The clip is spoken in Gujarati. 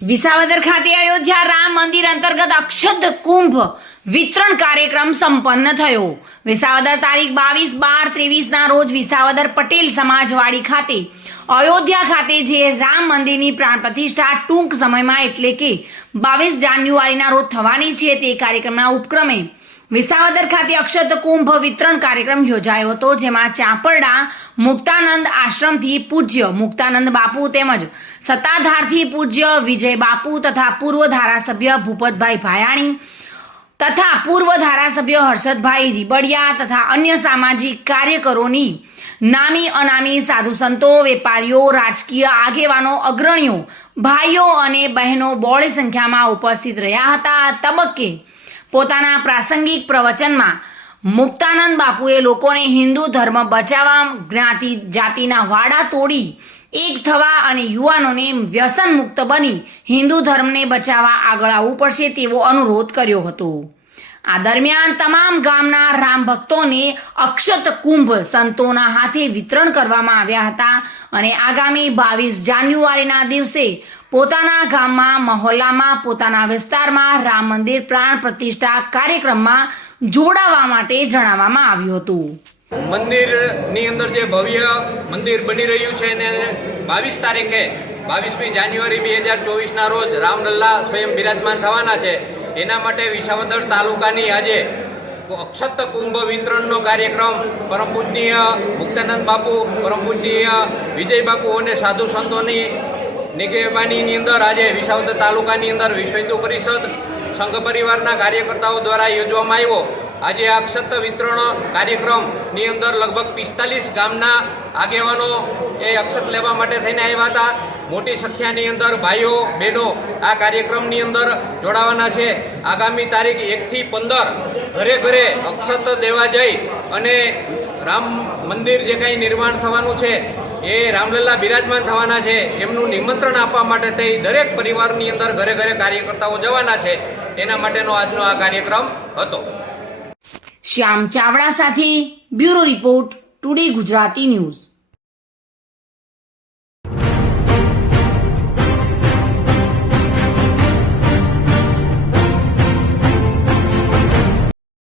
વિસાવદર ખાતે અયોધ્યા રામ મંદિર અંતર્ગત અક્ષત કુંભ વિતરણ કાર્યક્રમ સંપન્ન થયો। વિસાવદર તારીખ 22/12/23 રોજ વિસાવદર પટેલ સમાજવાડી ખાતે અયોધ્યા ખાતે જે રામ મંદિરની પ્રાણ પ્રતિષ્ઠા ટૂંક સમયમાં એટલે કે 22 જાન્યુઆરીના રોજ થવાની છે તે કાર્યક્રમના ઉપક્રમે વિસાવદર ખાતે અક્ષત કુંભ વિતરણ કાર્યક્રમ યોજાયો હતો, જેમાં ચાપરડા મુક્તાનંદ આશ્રમથી પૂજ્ય મુક્તાનંદ બાપુ તેમજ સત્તાધારથી પૂજ્ય વિજય બાપુ તથા પૂર્વ ધારાસભ્ય ભૂપતભાઈ ભાયાણી તથા પૂર્વ ધારાસભ્ય હર્ષદભાઈ રીબડિયા તથા અન્ય સામાજિક કાર્યકરોની નામી અનામી સાધુ સંતો, વેપારીઓ, રાજકીય આગેવાનો, અગ્રણીઓ, ભાઈઓ અને બહેનો બહોળી સંખ્યામાં ઉપસ્થિત રહ્યા હતા। આ તબક્કે પોતાના પ્રાસંગિક પ્રવચનમાં મુક્તાનંદ બાપુએ લોકોને હિન્દુ ધર્મ બચાવવા, જ્ઞાતિ જાતિના વાડા તોડી એક થવા અને યુવાનોને વ્યસન મુક્ત બની હિન્દુ ધર્મને બચાવવા આગળ આવવું પડશે તેવો અનુરોધ કર્યો હતો। આ દરમિયાન તમામ ગામના રામ ભક્તોને અક્ષત કુંભ સંતોના હાથે વિતરણ કરવામાં આવ્યા હતા અને આગામી 22 જાન્યુઆરીના દિવસે પોતાના ગામમાં, મહોલ્લામાં, પોતાના વિસ્તારમાં રામ મંદિર પ્રાણ પ્રતિષ્ઠા કાર્યક્રમમાં જોડાવા માટે જણાવવામાં આવ્યું હતું। મંદિરની અંદર જે ભવ્ય મંદિર બની રહ્યું છે અને 22 તારીખે 22મી જાન્યુઆરી 2024ના રોજ રામલલ્લા સ્વયં બિરાજમાન થવાના છે। એના માટે વિસાવદર તાલુકાની આજે અક્ષત કુંભ વિતરણનો કાર્યક્રમ પરમ પૂજનીય મુક્તાનંદ બાપુ, પરમ પૂજનીય વિજય બાપુ અને સાધુ સંતોની નિગેબાનીની અંદર આજે વિસાવદર તાલુકાની અંદર વિશ્વ હિન્દુ પરિષદ સંઘ પરિવારના કાર્યકર્તાઓ દ્વારા યોજવામાં આવ્યો। આજે આ અક્ષત વિતરણ કાર્યક્રમની અંદર લગભગ 45 ગામના આગેવાનો એ અક્ષત લેવા માટે થઈને આવ્યા હતા। મોટી સંખ્યાની અંદર ભાઈઓ બહેનો આ કાર્યક્રમની અંદર જોડાવાના છે। આગામી તારીખ 1 થી 15 ઘરે ઘરે અક્ષત દેવા જઈ અને રામ મંદિર જે કંઈ નિર્માણ થવાનું છે, એ રામલલ્લા બિરાજમાન થવાના છે, એમનું નિમંત્રણ આપવા માટે થઈ દરેક પરિવારની અંદર ઘરે ઘરે કાર્યકર્તાઓ જવાના છે। એના માટેનો આજનો આ કાર્યક્રમ હતો। શ્યામ ચાવડા સાથે bureau report, today Gujarati news.